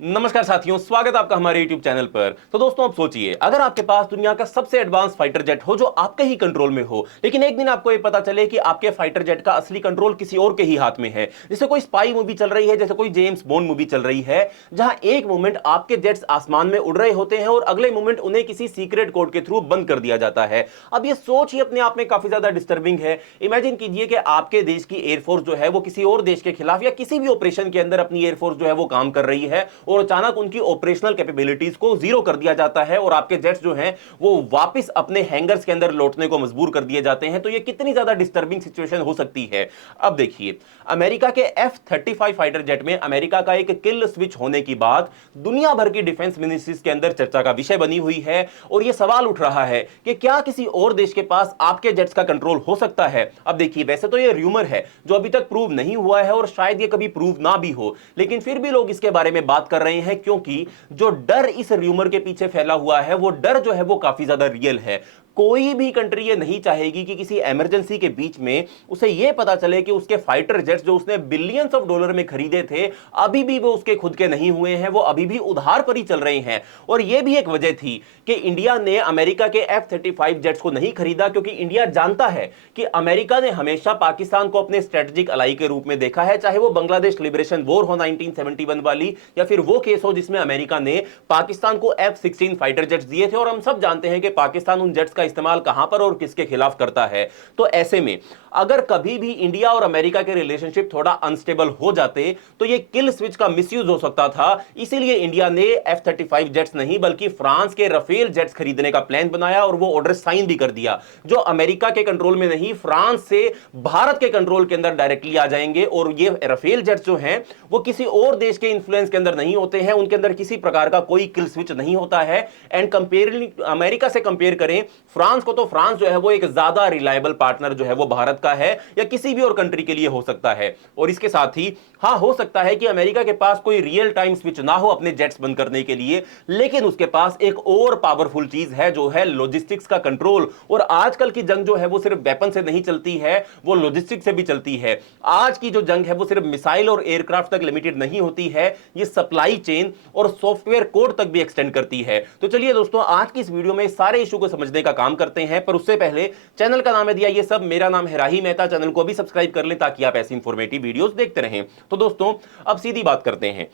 नमस्कार साथियों, स्वागत है आपका हमारे YouTube चैनल पर। तो दोस्तों, आप सोचिए, अगर आपके पास दुनिया का सबसे एडवांस फाइटर जेट हो जो आपके ही कंट्रोल में हो, लेकिन एक दिन आपको ये पता चले कि आपके फाइटर जेट का असली कंट्रोल किसी और के ही हाथ में है। जैसे कोई स्पाई मूवी चल रही है, जैसे कोई जेम्स बॉन्ड मूवी चल रही है, जहां एक मोमेंट आपके जेट्स आसमान में उड़ रहे होते हैं और अगले मोमेंट उन्हें किसी सीक्रेट कोड के थ्रू बंद कर दिया जाता है। अब ये सोच ही अपने आप में काफी ज्यादा डिस्टर्बिंग है। इमेजिन कीजिए कि आपके देश की एयरफोर्स जो है वो किसी और देश के खिलाफ या किसी भी ऑपरेशन के अंदर अपनी एयरफोर्स जो है वो काम कर रही है और अचानक उनकी ऑपरेशनल कैपेबिलिटीज को जीरो कर दिया जाता है और आपके जेट्स जो हैं वो वापस अपने हैंगर्स के अंदर लौटने को मजबूर कर दिए जाते हैं। तो ये कितनी ज्यादा डिस्टर्बिंग सिचुएशन हो सकती है। अब देखिए, अमेरिका के F-35 फाइटर जेट में अमेरिका का एक किल स्विच होने की बात दुनिया भर की डिफेंस मिनिस्ट्रीज के अंदर चर्चा का विषय बनी हुई है और यह सवाल उठ रहा है कि क्या किसी और देश के पास आपके जेट्स का कंट्रोल हो सकता है। अब देखिए, वैसे तो यह र्यूमर है जो अभी तक प्रूव नहीं हुआ है और शायद यह कभी प्रूव ना भी हो, लेकिन फिर भी लोग इसके बारे में बात कर रहे हैं क्योंकि जो डर इस र्यूमर के पीछे फैला हुआ है वो डर जो है वो काफी ज्यादा रियल है। कोई भी कंट्री ये नहीं चाहेगी कि किसी इमरजेंसी के बीच में उसे यह पता चले कि उसके फाइटर जेट्स जो उसने बिलियंस ऑफ डॉलर में खरीदे थे अभी भी वो उसके खुद के नहीं हुए हैं, वो अभी भी उधार पर ही चल रहे हैं। और यह भी एक वजह थी कि इंडिया ने अमेरिका के F-35 जेट्स को नहीं खरीदा, क्योंकि इंडिया जानता है कि अमेरिका ने हमेशा पाकिस्तान को अपने स्ट्रेटेजिक अलाई के रूप में देखा है, चाहे वो बांग्लादेश लिबरेशन वॉर हो 1971 वाली या फिर वो केस हो जिसमें अमेरिका ने पाकिस्तान को F-16 फाइटर जेट्स दिए थे। और हम सब जानते हैं कि पाकिस्तान उन जेट्स का इस्तेमाल कहां पर और किसके खिलाफ करता है। तो ऐसे में अगर कभी भी इंडिया और अमेरिका के रिलेशनशिप थोड़ा अनस्टेबल हो जाते तो ये किल स्विच का मिसयूज हो सकता था। इसीलिए इंडिया ने F-35 जेट्स नहीं बल्कि फ्रांस के राफेल जेट्स खरीदने का प्लान बनाया और वो ऑर्डर साइन भी कर दिया, जो अमेरिका के कंट्रोल में नहीं, फ्रांस से भारत के कंट्रोल के अंदर डायरेक्टली आ जाएंगे। और ये राफेल जेट्स जो हैं वो किसी और देश के इंफ्लुएंस के अंदर नहीं होते हैं, उनके अंदर किसी प्रकार का कोई किल स्विच नहीं होता है। एंड कंपेयर अमेरिका से कंपेयर करें फ्रांस को, तो फ्रांस जो है वो एक ज्यादा रिलायबल पार्टनर जो है वो भारत का है या किसी भी और कंट्री के लिए हो सकता है। और इसके साथ ही हां, हो सकता है कि अमेरिका के पास कोई रियल टाइम स्विच ना हो अपने जेट्स बंद करने के लिए, लेकिन उसके पास एक और पावरफुल चीज है जो है लॉजिस्टिक्स का कंट्रोल। और आजकल की जंग जो है वो सिर्फ वेपन से नहीं चलती है, वो लॉजिस्टिक्स से भी चलती है। आज की जो जंग है वो सिर्फ मिसाइल और एयरक्राफ्ट तक लिमिटेड नहीं होती है, ये सप्लाई चेन और सॉफ्टवेयर कोड तक भी एक्सटेंड करती है। तो चलिए दोस्तों, आज की इस वीडियो में सारे इशू को समझने का काम करते हैं, पर उससे पहले चैनल का नाम है दिया ये सब, मेरा नाम है राही मेहता। चैनल को भी सब्सक्राइब कर लें ताकि आप ऐसी इंफॉर्मेटिव वीडियोस देखते रहें। तो दोस्तों, अब सीधी बात करते हैं।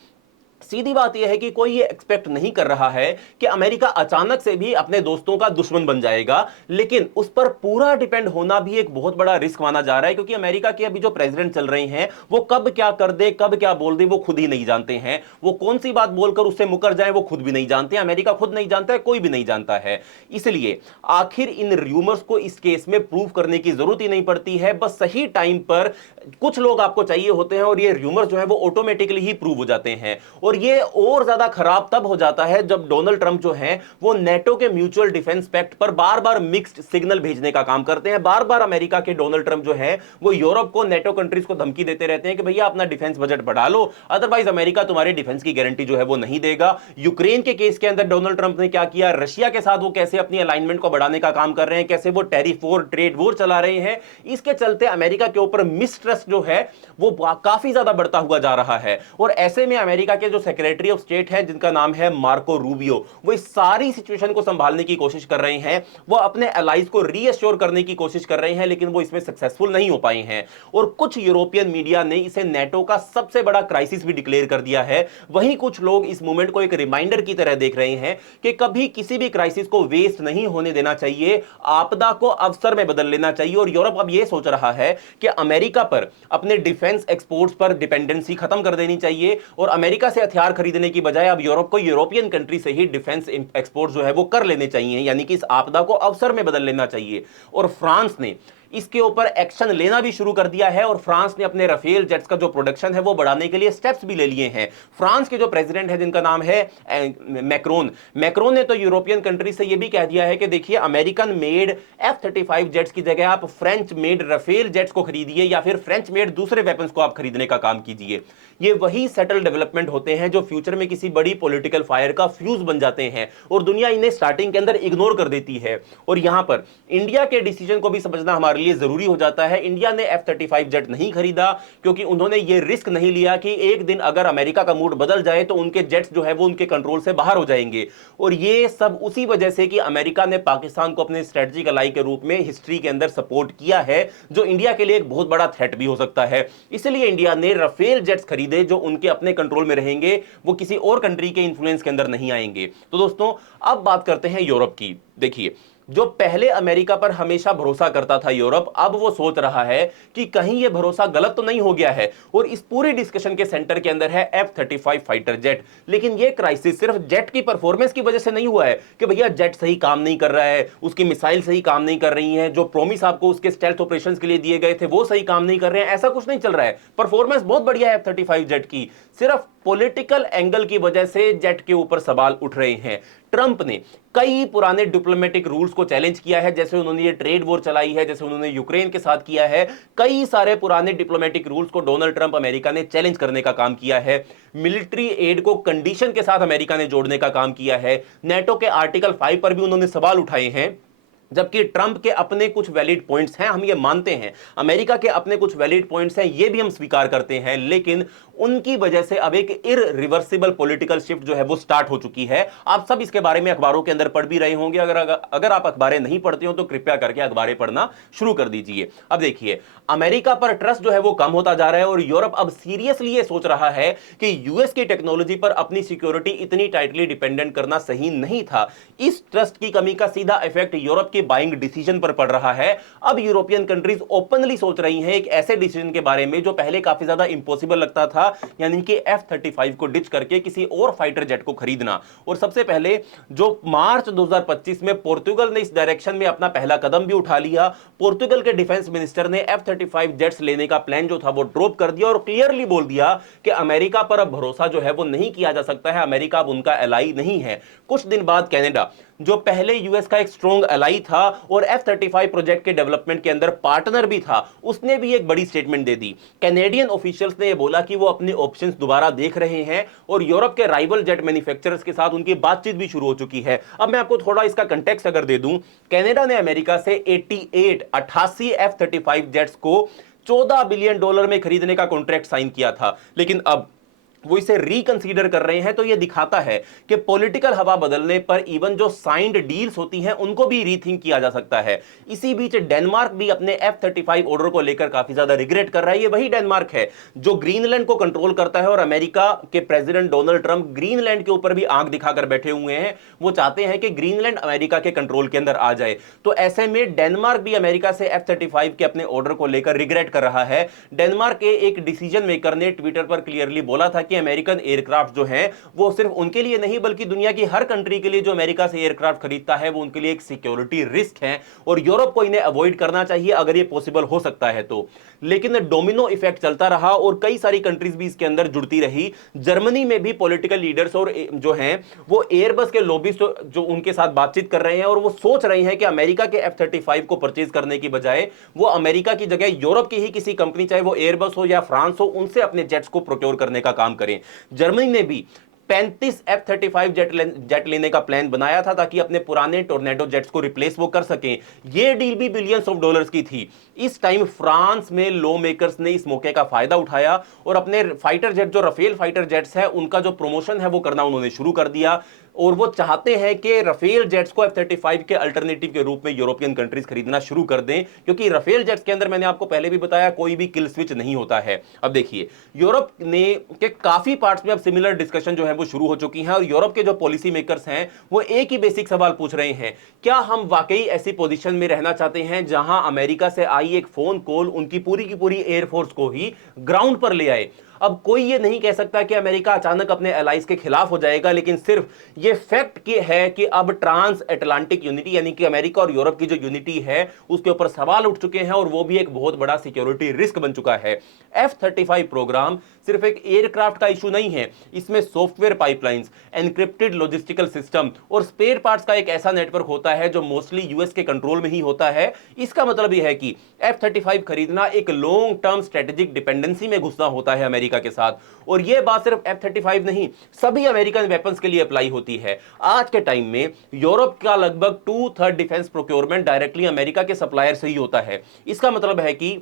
सीधी बात यह है कि कोई ये एक्सपेक्ट नहीं कर रहा है कि अमेरिका अचानक से भी अपने दोस्तों का दुश्मन बन जाएगा, लेकिन उस पर पूरा डिपेंड होना भी एक बहुत बड़ा रिस्क माना जा रहा है, क्योंकि अमेरिका के अभी जो प्रेसिडेंट चल रहे हैं वो कब क्या कर दे, कब क्या बोल दे, वो खुद ही नहीं जानते हैं। वो कौन सी बात बोलकर उससे मुकर जाए वो खुद भी नहीं जानते, अमेरिका खुद नहीं जानता है, कोई भी नहीं जानता है। इसलिए आखिर इन र्यूमर्स को इस केस में प्रूव करने की जरूरत ही नहीं पड़ती है, बस सही टाइम पर कुछ लोग आपको चाहिए होते हैं और ये र्यूमर्स जो है वो ऑटोमेटिकली ही प्रूव हो जाते हैं। और ये और ज्यादा खराब तब हो जाता है जब डोनाल्ड ट्रंप जो है वो नेटो के म्यूचुअल डिफेंस पैक्ट पर बार बार मिक्स्ड सिग्नल भेजने का काम करते हैं। बार बार अमेरिका के डोनाल्ड ट्रंप जो है वो यूरोप को, नेटो कंट्रीज को धमकी देते रहते हैं कि भैया अपना डिफेंस बजट बढ़ा लो, अदरवाइज अमेरिका तुम्हारे डिफेंस की गारंटी जो है वो नहीं देगा। यूक्रेन के केस के अंदर डोनाल्ड ट्रंप ने क्या किया, रशिया के साथ वो कैसे अपनी अलाइनमेंट को बढ़ाने का काम कर रहे हैं, कैसे वो टैरिफ वॉर, ट्रेड वॉर चला रहे हैं। इसके चलते अमेरिका के ऊपर मिसट्रस्ट जो है वो काफी ज्यादा बढ़ता हुआ जा रहा है। और ऐसे में अमेरिका के जो सेक्रेटरी ऑफ स्टेट है जिनका नाम है मार्को रूबियो, वो इस सारी सिचुएशन को संभालने की कोशिश कर रहे हैं, वो अपने अलाइज को रीअश्योर करने की कोशिश कर रहे हैं, लेकिन वो इसमें सक्सेसफुल नहीं हो पाए हैं। और कुछ यूरोपियन मीडिया ने इसे नेटो का सबसे बड़ा क्राइसिस भी डिक्लेयर कर दिया है। वहीं कुछ लोग इस मूवमेंट को एक रिमाइंडर की तरह देख रहे हैं कि कभी किसी भी क्राइसिस को वेस्ट नहीं होने देना चाहिए, आपदा को अवसर में बदल लेना चाहिए। और यूरोप अब यह सोच रहा है कि अमेरिका पर अपने डिफेंस एक्सपोर्ट्स पर डिपेंडेंसी खत्म कर देनी चाहिए और अमेरिका से हथियार खरीदने की बजाय अब यूरोप को यूरोपियन कंट्री से ही डिफेंस एक्सपोर्ट जो है वो कर लेने चाहिए, यानी कि इस आपदा को अवसर में बदल लेना चाहिए। और फ्रांस ने इसके ऊपर एक्शन लेना भी शुरू कर दिया है और फ्रांस ने अपने राफेल जेट्स का जो प्रोडक्शन है वो बढ़ाने के लिए स्टेप्स भी ले लिए हैं। फ्रांस के जो प्रेसिडेंट है जिनका नाम है मैक्रोन ने तो यूरोपियन कंट्री से ये भी कह दिया है कि देखिए, अमेरिकन मेड F-35 जेट्स की जगह आप फ्रेंच मेड राफेल जेट्स को खरीदिए या फिर फ्रेंच मेड दूसरे वेपन्स को आप खरीदने का काम कीजिए। ये वही सेटल डेवलपमेंट होते हैं जो फ्यूचर में किसी बड़ी पॉलिटिकल फायर का फ्यूज बन जाते हैं और दुनिया इन्हें स्टार्टिंग के अंदर इग्नोर कर देती है। और यहां पर इंडिया के डिसीजन को भी समझना हमारे हमारे लिए जरूरी हो जाता है। इंडिया ने F-35 जेट नहीं खरीदा क्योंकि उन्होंने ये रिस्क नहीं लिया कि एक दिन अगर अमेरिका का मूड बदल जाए तो उनके जेट्स जो है वो उनके कंट्रोल से बाहर हो जाएंगे। और ये सब उसी वजह से कि अमेरिका ने पाकिस्तान को अपने स्ट्रेटजिक अलाई के रूप में हिस्ट्री के अंदर सपोर्ट किया है, जो इंडिया के लिए एक बहुत बड़ा थ्रेट भी हो सकता है। इसलिए इंडिया ने राफेल जेट्स खरीदे जो उनके अपने कंट्रोल में रहेंगे, वो किसी और कंट्री के इंफ्लुएंस के अंदर नहीं आएंगे। तो दोस्तों अब बात करते हैं यूरोप की। देखिए, जो पहले अमेरिका पर हमेशा भरोसा करता था यूरोप, अब वो सोच रहा है कि कहीं ये भरोसा गलत तो नहीं हो गया है। और इस पूरी डिस्कशन के सेंटर के अंदर है F-35 फाइटर जेट। लेकिन ये क्राइसिस सिर्फ जेट की परफॉर्मेंस की वजह से नहीं हुआ है कि भैया जेट सही काम नहीं कर रहा है, उसकी मिसाइल सही काम नहीं कर रही है, जो प्रॉमिस आपको उसके स्टेल्थ ऑपरेशंस के लिए दिए गए थे वो सही काम नहीं कर रहे हैं। ऐसा कुछ नहीं चल रहा है, परफॉर्मेंस बहुत बढ़िया है F-35 जेट की। सिर्फ पॉलिटिकल एंगल की वजह से जेट के ऊपर सवाल उठ रहे हैं। ट्रंप ने कई पुराने डिप्लोमेटिक रूल्स को चैलेंज किया है, जैसे उन्होंने ये ट्रेड वॉर चलाई है, जैसे उन्होंने यूक्रेन के साथ किया है। कई सारे पुराने डिप्लोमेटिक रूल्स को डोनाल्ड ट्रंप अमेरिका ने चैलेंज करने का काम किया है। मिलिट्री एड को कंडीशन के साथ अमेरिका ने जोड़ने का काम किया है। नेटो के आर्टिकल 5 पर भी उन्होंने सवाल उठाए हैं। जबकि ट्रंप के अपने कुछ वैलिड पॉइंट्स हैं, हम ये मानते हैं, अमेरिका के अपने कुछ वैलिड पॉइंट्स हैं, ये भी हम स्वीकार करते हैं, लेकिन उनकी वजह से अब एक इररिवर्सिबल पॉलिटिकल शिफ्ट जो है वो स्टार्ट हो चुकी है। आप सब इसके बारे में अखबारों के अंदर पढ़ भी रहे होंगे। अगर आप अखबारें नहीं पढ़ते हो तो कृपया करके अखबारें पढ़ना शुरू कर दीजिए। अब देखिए, अमेरिका पर ट्रस्ट जो है वो कम होता जा रहा है और यूरोप अब सीरियसली ये सोच रहा है कि यूएस की टेक्नोलॉजी पर अपनी सिक्योरिटी इतनी टाइटली डिपेंडेंट करना सही नहीं था। इस ट्रस्ट की कमी का सीधा इफेक्ट यूरोप के बाइंग डिसीजन पर पड़ रहा है। अब यूरोपियन कंट्रीज ओपनली सोच रही हैं एक ऐसे डिसीजन के बारे में जो पहले काफी ज्यादा इंपॉसिबल लगता था, यानी कि F-35 को डिच करके किसी और फाइटर जेट को खरीदना। और सबसे पहले जो मार्च 2025 में पोर्तुगल ने इस डायरेक्शन में अपना पहला कदम भी उठा लिया। पोर्तुगल के डिफेंस मिनिस्टर ने F-35 जेट्स लेने का प्लान जो था वो ड्रॉप कर दिया और क्लियरली बोल दिया कि अमेरिका पर अब भरोसा जो है वो नहीं किया जा सकता है, अमेरिका अब उनका एलाई नहीं है। कुछ दिन बाद कनाडा, जो पहले यूएस का एक स्ट्रॉन्ग एलाई था और F-35 प्रोजेक्ट के डेवलपमेंट के अंदर पार्टनर भी था, उसने भी एक बड़ी स्टेटमेंट दे दी। कैनेडियन ऑफिशियल्स ने यह बोला कि वो अपने ऑप्शंस दोबारा देख रहे हैं और यूरोप के राइवल जेट मैन्युफैक्चरर्स के साथ उनकी बातचीत भी शुरू हो चुकी है। अब मैं आपको थोड़ा इसका कंटेक्स्ट अगर दे दूं, कनाडा ने अमेरिका से 88 F-35 जेट्स को $14 बिलियन में खरीदने का कॉन्ट्रैक्ट साइन किया था, लेकिन अब वो इसे रिकंसीडर कर रहे हैं। तो ये दिखाता है कि पॉलिटिकल हवा बदलने पर इवन जो साइंड डील्स होती हैं उनको भी रीथिंक किया जा सकता है। इसी बीच डेनमार्क भी अपने F-35 ऑर्डर को लेकर काफी ज्यादा रिग्रेट कर रहा है। ये वही डेनमार्क है जो ग्रीनलैंड को कंट्रोल करता है और अमेरिका के प्रेसिडेंट डोनाल्ड ट्रंप ग्रीनलैंड के ऊपर भी आंख दिखाकर बैठे हुए हैं। वो चाहते हैं कि ग्रीनलैंड अमेरिका के कंट्रोल के अंदर आ जाए। तो ऐसे में डेनमार्क भी अमेरिका से F-35 के अपने ऑर्डर को लेकर रिग्रेट कर रहा है। डेनमार्क के एक डिसीजन मेकर ने ट्विटर पर क्लियरली बोला था कि अमेरिकन एयरक्राफ्ट जो हैं वो सिर्फ उनके लिए नहीं बल्कि दुनिया की हर कंट्री के लिए जो अमेरिका से एयरक्राफ्ट खरीदता है वो उनके लिए एक सिक्योरिटी रिस्क है और यूरोप को इन्हें अवॉइड करना चाहिए अगर ये पॉसिबल हो सकता है तो। लेकिन डोमिनो इफेक्ट चलता रहा और कई सारी कंट्रीज भी इसके अंदर जुड़ती रही। जर्मनी में भी पॉलिटिकल लीडर्स और जो हैं वो एयरबस के लॉबिस्ट जो उनके साथ बातचीत कर रहे हैं और वो सोच रहे हैं कि अमेरिका के F-35 को परचेज करने की बजाय वो अमेरिका की जगह यूरोप की ही किसी कंपनी, चाहे वो एयरबस हो या फ्रांस हो, उनसे अपने जेट्स को प्रोक्योर करने का काम करें। जर्मनी ने भी 35 F-35 जेट लेने का प्लान बनाया था ताकि अपने पुराने टोर्नेडो जेट्स को रिप्लेस वो कर सकें। यह डील भी बिलियंस ऑफ डॉलर्स की थी। इस टाइम फ्रांस में लॉ मेकर्स ने इस मौके का फायदा उठाया और अपने फाइटर जेट जो राफेल फाइटर जेट्स है उनका जो प्रमोशन है वो करना उन्होंने शुरू कर दिया और वो चाहते हैं कि राफेल जेट्स को F-35 के अल्टरनेटिव के रूप में यूरोपियन कंट्रीज खरीदना शुरू कर दें, क्योंकि राफेल जेट्स के अंदर मैंने आपको पहले भी बताया कोई भी किल स्विच नहीं होता है। अब देखिए, यूरोप ने के काफी पार्ट्स में अब सिमिलर डिस्कशन जो है वो शुरू हो चुकी है और यूरोप के जो पॉलिसी मेकर्स हैं वो एक ही बेसिक सवाल पूछ रहे हैं, क्या हम वाकई ऐसी पोजीशन में रहना चाहते हैं जहां अमेरिका से आई एक फोन कॉल उनकी पूरी की पूरी एयरफोर्स को ही ग्राउंड पर ले आए। अब कोई ये नहीं कह सकता कि अमेरिका अचानक अपने एलाइज के खिलाफ हो जाएगा, लेकिन सिर्फ ये फैक्ट है कि अब ट्रांस अटलांटिक यूनिटी यानी कि अमेरिका और यूरोप की जो यूनिटी है उसके ऊपर सवाल उठ चुके हैं और वो भी एक बहुत बड़ा सिक्योरिटी रिस्क बन चुका है। F-35 प्रोग्राम सिर्फ एक एयरक्राफ्ट का इशू नहीं है, इसमें software pipelines, encrypted logistical system और स्पेयर पार्ट्स का एक ऐसा नेटवर्क होता है जो मोस्टली यूएस के कंट्रोल में ही होता है। इसका मतलब यह है कि F-35 खरीदना एक लॉन्ग टर्म स्ट्रेटेजिक डिपेंडेंसी में घुसना होता है अमेरिका अमेरिका के साथ। और यह बात सिर्फ F-35 नहीं, सभी अमेरिकन वेपन्स के लिए अप्लाई होती है। आज के टाइम में यूरोप का लगभग 2/3 डिफेंस प्रोक्योरमेंट डायरेक्टली अमेरिका के सप्लायर से ही होता है। इसका मतलब है कि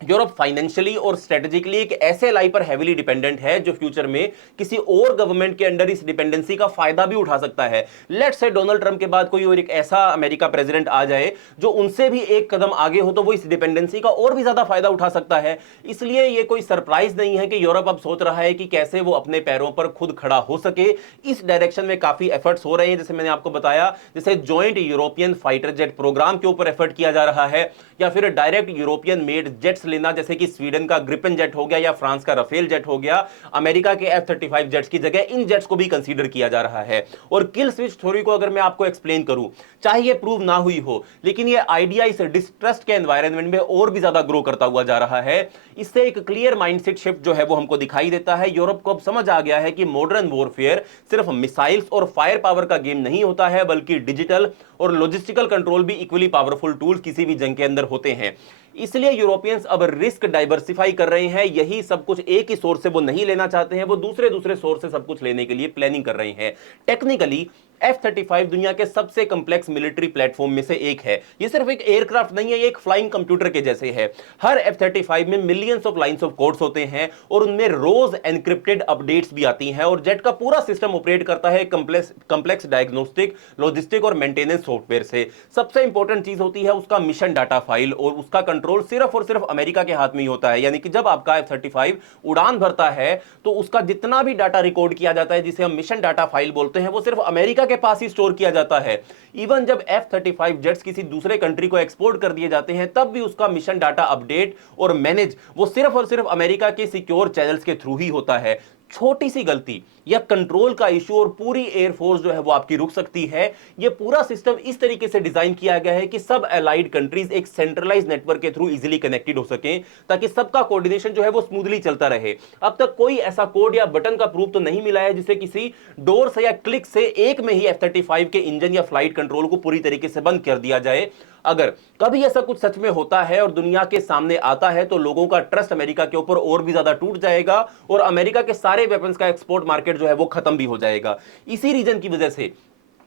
यूरोप फाइनेंशियली और स्ट्रेटेजिकली एक ऐसे एलाई पर हेवीली डिपेंडेंट है जो फ्यूचर में किसी और गवर्नमेंट के अंडर इस डिपेंडेंसी का फायदा भी उठा सकता है। लेट्स से डोनाल्ड ट्रंप के बाद कोई और एक ऐसा अमेरिका प्रेसिडेंट आ जाए जो उनसे भी एक कदम आगे हो, तो वो इस डिपेंडेंसी का और भी ज्यादा फायदा उठा सकता है। इसलिए ये कोई सरप्राइज नहीं है कि यूरोप अब सोच रहा है कि कैसे वो अपने पैरों पर खुद खड़ा हो सके। इस डायरेक्शन में काफी एफर्ट्स हो रहे हैं, जैसे मैंने आपको बताया, जैसे joint European fighter jet program के ऊपर एफर्ट किया जा रहा है, या फिर डायरेक्ट यूरोपियन मेड जेट्स लेना, जैसे कि स्वीडन का ग्रिपेन जेट हो गया या फ्रांस का राफेल जेट हो गया। अमेरिका के F-35 जेट्स की जगह इन जेट्स को भी कंसीडर किया जा रहा है। और किल स्विच थ्योरी को अगर मैं आपको एक्सप्लेन करूं, चाहे ये प्रूव ना हुई हो, लेकिन ये आइडिया इस डिस्ट्रस्ट के एनवायरनमेंट में और भी ज्यादा ग्रो करता हुआ जा रहा है। इससे एक क्लियर माइंडसेट शिफ्ट जो है वो हमको दिखाई देता है। यूरोप को अब समझ आ गया है कि मॉडर्न वॉरफेयर सिर्फ मिसाइल्स और फायर पावर का गेम नहीं होता है, बल्कि डिजिटल और लॉजिस्टिकल कंट्रोल भी इक्वली पावरफुल टूल्स किसी भी जंग के अंदर होते हैं। इसलिए यूरोपियंस अब रिस्क डाइवर्सिफाई कर रहे हैं। यही सब कुछ एक ही सोर्स से वो नहीं लेना चाहते हैं, वो दूसरे सोर्स से सब कुछ लेने के लिए प्लानिंग कर रहे हैं। टेक्निकली F-35 दुनिया के सबसे कंप्लेक्स मिलिट्री प्लेटफॉर्म में से एक है। ये सिर्फ एक एयरक्राफ्ट नहीं है, ये एक फ्लाइंग कंप्यूटर के जैसे है। हर F-35 में millions of lines of codes होते हैं और उनमें रोज एनक्रिप्टेड अपडेट्स भी आती हैं। और जेट का पूरा सिस्टम ऑपरेट करता है कंप्लेक्स डायग्नोस्टिक, लॉजिस्टिक और मेंटेनेंस सॉफ्टवेयर से। सबसे इंपॉर्टेंट चीज होती है उसका मिशन डाटा फाइल, और उसका कंट्रोल सिर्फ और सिर्फ अमेरिका के हाथ में ही होता है। यानी कि जब आपका F-35 उड़ान भरता है तो उसका जितना भी डाटा रिकॉर्ड किया जाता है, जिसे हम मिशन डाटा फाइल बोलते हैं, वो सिर्फ अमेरिका के पास ही स्टोर किया जाता है। इवन जब F-35 जेट्स किसी दूसरे कंट्री को एक्सपोर्ट कर दिए जाते हैं, तब भी उसका मिशन डाटा अपडेट और मैनेज वो सिर्फ और सिर्फ अमेरिका के सिक्योर चैनल्स के थ्रू ही होता है। छोटी सी गलती या कंट्रोल का इशू और पूरी एयरफोर्स जो है वो आपकी रुक सकती है। ये पूरा सिस्टम इस तरीके से डिजाइन किया गया है कि सब अलाइड कंट्रीज एक सेंट्रलाइज्ड नेटवर्क के थ्रू इजीली कनेक्टेड हो सके, ताकि सबका कोऑर्डिनेशन जो है वो स्मूथली चलता रहे। अब तक कोई ऐसा कोड या बटन का प्रूफ तो नहीं मिला है जिसे किसी डोर से या क्लिक से एक में ही F-35 के इंजन या फ्लाइट कंट्रोल को पूरी तरीके से बंद कर दिया जाए। अगर कभी ऐसा कुछ सच में होता है और दुनिया के सामने आता है, तो लोगों का ट्रस्ट अमेरिका के ऊपर और भी ज्यादा टूट जाएगा और अमेरिका के सारे वेपन्स का एक्सपोर्ट मार्केट जो है वो खत्म भी हो जाएगा। इसी रीजन की वजह से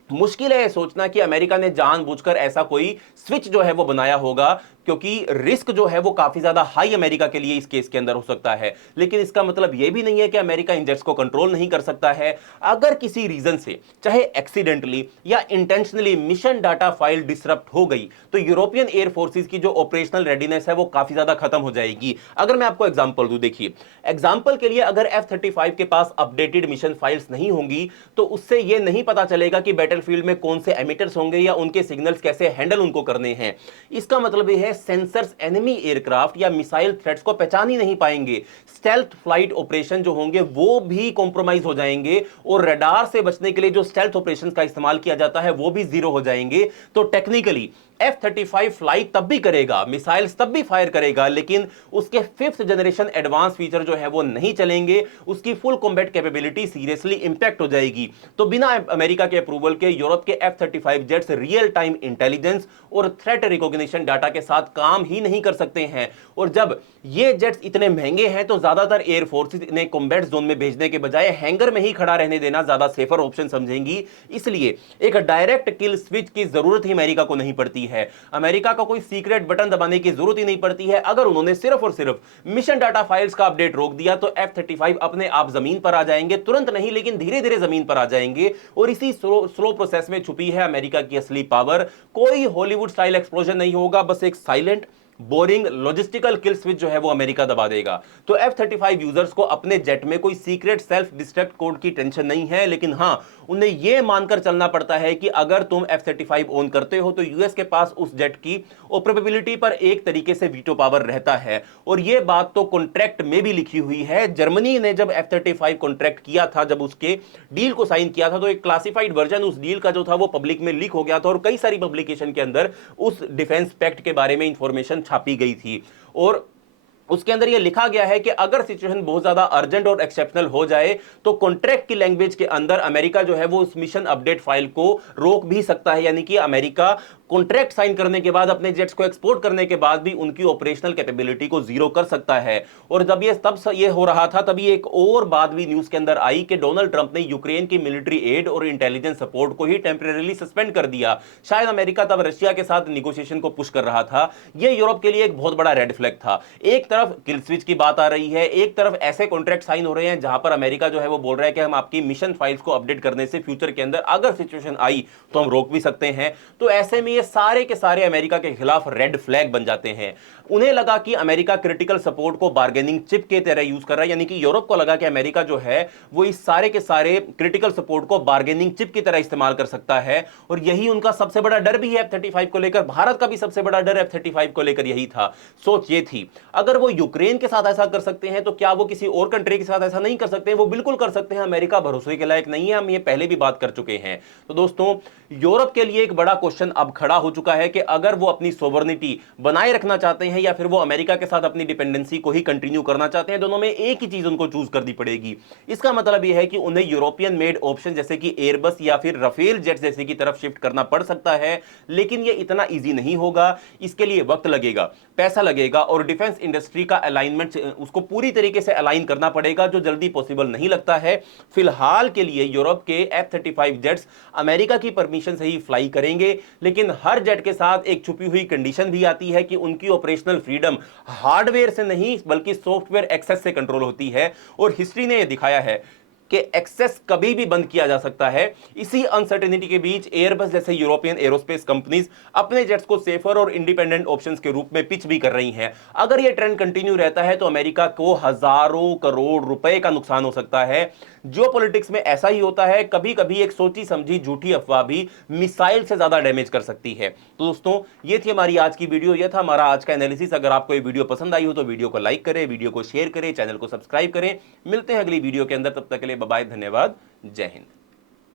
मुश्किल है सोचना कि अमेरिका ने जानबूझकर ऐसा कोई स्विच जो है वो बनाया होगा, क्योंकि रिस्क जो है वो काफी ज्यादा हाई अमेरिका के लिए इस केस के अंदर हो सकता है। लेकिन इसका मतलब यह भी नहीं है कि अमेरिका इन जेट्स को कंट्रोल नहीं कर सकता है। अगर किसी रीजन से, चाहे एक्सीडेंटली या intentionally, mission data file disrupt हो गई, तो यूरोपियन एयर फोर्सेस की जो ऑपरेशनल रेडीनेस है वो काफी ज्यादा खत्म हो जाएगी। अगर मैं आपको एग्जांपल दूं, देखिए एग्जांपल के लिए, अगर F-35 के पास अपडेटेड मिशन फाइल्स नहीं होंगी, तो उससे यह नहीं पता चलेगा कि बैटलफील्ड में कौन से एमिटर्स होंगे या उनके सिग्नल्स कैसे हैंडल उनको करने हैं। इसका मतलब यह है सेंसर्स एनिमी एयरक्राफ्ट या मिसाइल थ्रेट्स को पहचान ही नहीं पाएंगे। स्टेल्थ फ्लाइट ऑपरेशन जो होंगे वो भी कॉम्प्रोमाइज हो जाएंगे, और रडार से बचने के लिए जो स्टेल्थ ऑपरेशंस का इस्तेमाल किया जाता है वो भी जीरो हो जाएंगे। तो टेक्निकली F-35 फ्लाई तब भी करेगा, मिसाइल्स तब भी फायर करेगा, लेकिन उसके 5th जनरेशन एडवांस फीचर जो है वो नहीं चलेंगे। उसकी full combat capability seriously impact हो जाएगी। तो बिना अमेरिका के अप्रूवल के यूरोप के F-35 jets real time intelligence और थ्रेट रिकॉग्निशन डाटा के साथ काम ही नहीं कर सकते हैं। और जब ये जेट्स इतने महंगे हैं, तो ज्यादातर एयर फोर्सेस इन्हें कॉम्बैट जोन में भेजने के बजाय हैंगर में ही खड़ा रहने देना ज्यादा सेफर ऑप्शन समझेंगी। इसलिए एक डायरेक्ट किल स्विच की जरूरत ही अमेरिका को नहीं पड़ती है। अमेरिका को कोई सीक्रेट बटन दबाने की जरूरत ही नहीं पड़ती है। अगर उन्होंने सिर्फ और सिर्फ मिशन डाटा फाइल्स का अपडेट रोक दिया, तो F-35 अपने आप जमीन पर आ जाएंगे। तुरंत नहीं, लेकिन धीरे धीरे जमीन पर आ जाएंगे। और इसी स्लो प्रोसेस में छुपी है अमेरिका की असली पावर। कोई हॉलीवुड स्टाइल एक्सप्लोजन नहीं होगा, बस एक silent boring logistical kill switch जो है वो अमेरिका दबा देगा। तो F-35 यूजर्स को अपने जेट में कोई सीक्रेट सेल्फ डिस्ट्रक्ट कोड की टेंशन नहीं है, लेकिन हां, उन्हें यह मानकर चलना पड़ता है कि अगर तुम F-35 ओन करते हो, तो यूएस के पास उस जेट की ऑपरेबिलिटी पर एक तरीके से वीटो पावर रहता है। और यह बात तो कॉन्ट्रैक्ट में भी लिखी हुई है। जर्मनी ने जब F-35 कॉन्ट्रैक्ट किया था, जब उसके डील को साइन किया था, तो एक क्लासिफाइड वर्जन उस डील का जो था वो पब्लिक में लीक हो गया था, और कई सारी पब्लिकेशन के अंदर उस डिफेंस पैक्ट के बारे में इंफॉर्मेशन छापी गई थी। और उसके अंदर यह लिखा गया है कि अगर सिचुएशन बहुत ज्यादा अर्जेंट और एक्सेप्शनल हो जाए, तो कॉन्ट्रैक्ट की लैंग्वेज के अंदर अमेरिका जो है वो उस मिशन अपडेट फाइल को रोक भी सकता है। यानी कि अमेरिका कॉन्ट्रैक्ट साइन करने के बाद, अपने जेट्स को एक्सपोर्ट करने के बाद भी उनकी ऑपरेशनल कैपेबिलिटी को जीरो कर सकता है। और जब ये हो रहा था, तभी एक और बात भी न्यूज के अंदर आई कि डोनाल्ड ट्रंप ने यूक्रेन की मिलिट्री एड और इंटेलिजेंस सपोर्ट को ही टेम्परेरीली सस्पेंड कर दिया। शायद अमेरिका तब रशिया के साथ निगोशिएशन को पुश कर रहा था। यह यूरोप के लिए एक बहुत बड़ा रेड फ्लैग था। एक तरफ किल स्विच की बात आ रही है, एक तरफ ऐसे कॉन्ट्रैक्ट साइन हो रहे हैं जहां पर अमेरिका जो है वो बोल रहा है कि हम आपकी मिशन फाइल्स को अपडेट करने से फ्यूचर के अंदर अगर सिचुएशन आई तो हम रोक भी सकते हैं। तो ऐसे में ये सारे के सारे अमेरिका के खिलाफ रेड फ्लैग बन जाते हैं। उन्हें लगा कि अमेरिका क्रिटिकल सपोर्ट को बार्गेनिंग चिप के तरह यूज कर रहा है, यानी कि यूरोप को लगा कि अमेरिका जो है वो इस सारे के सारे क्रिटिकल सपोर्ट को बार्गेनिंग चिप की तरह इस्तेमाल कर सकता है। और यही उनका सबसे बड़ा डर भी है F-35 को लेकर। भारत का भी सबसे बड़ा डर F-35 को लेकर यही था। सोच ये थी, अगर वो यूक्रेन के साथ ऐसा कर सकते हैं तो क्या वो किसी और कंट्री के साथ ऐसा नहीं कर सकते? वो बिल्कुल कर सकते हैं। अमेरिका भरोसे के लायक नहीं है, हम ये पहले भी बात कर चुके हैं। तो दोस्तों, यूरोप के लिए एक बड़ा क्वेश्चन अब खड़ा हो चुका है कि अगर वो अपनी सोवरेनिटी बनाए रखना चाहते हैं या फिर वो अमेरिका के साथ अपनी डिपेंडेंसी को ही कंटिन्यू करना चाहते हैं, दोनों में एक ही चीज उनको चूज करनी पड़ेगी। इसका मतलब यह है कि उन्हें यूरोपियन मेड ऑप्शन जैसे कि एयरबस या फिर राफेल जेट जैसे की तरफ शिफ्ट करना पड़ सकता है, लेकिन यह इतना इजी नहीं होगा। इसके लिए वक्त लगेगा, पैसा लगेगा और डिफेंस इंडस्ट्री का अलाइनमेंट उसको पूरी तरीके से अलाइन करना पड़ेगा, जो जल्दी पॉसिबल नहीं लगता है। फिलहाल के लिए यूरोप के F-35 जेट्स अमेरिका की परमिशन से ही फ्लाई करेंगे, लेकिन हर जेट के साथ एक छुपी हुई कंडीशन भी आती है कि उनकी ऑपरेशनल फ्रीडम हार्डवेयर से नहीं बल्कि सॉफ्टवेयर एक्सेस से कंट्रोल होती है। और हिस्ट्री ने यह दिखाया है कि एक्सेस कभी भी बंद किया जा सकता है। इसी अनसर्टेनिटी के बीच एयरबस जैसे यूरोपियन एरोस्पेस कंपनीज अपने जेट्स को सेफर और इंडिपेंडेंट ऑप्शंस के रूप में पिच भी कर रही हैं। अगर यह ट्रेंड कंटिन्यू रहता है तो अमेरिका को हजारों करोड़ रुपए का नुकसान हो सकता है। जियोपॉलिटिक्स में ऐसा ही होता है, कभी कभी एक सोची समझी झूठी अफवाह भी मिसाइल से ज्यादा डैमेज कर सकती है। तो दोस्तों, ये थी हमारी आज की वीडियो, ये था हमारा आज का एनालिसिस। अगर आपको ये वीडियो पसंद आई हो तो वीडियो को लाइक करें, वीडियो को शेयर करें, चैनल को सब्सक्राइब करें। मिलते हैं अगली वीडियो के अंदर, तब तक के लिए बाय बाय, धन्यवाद, जय हिंद।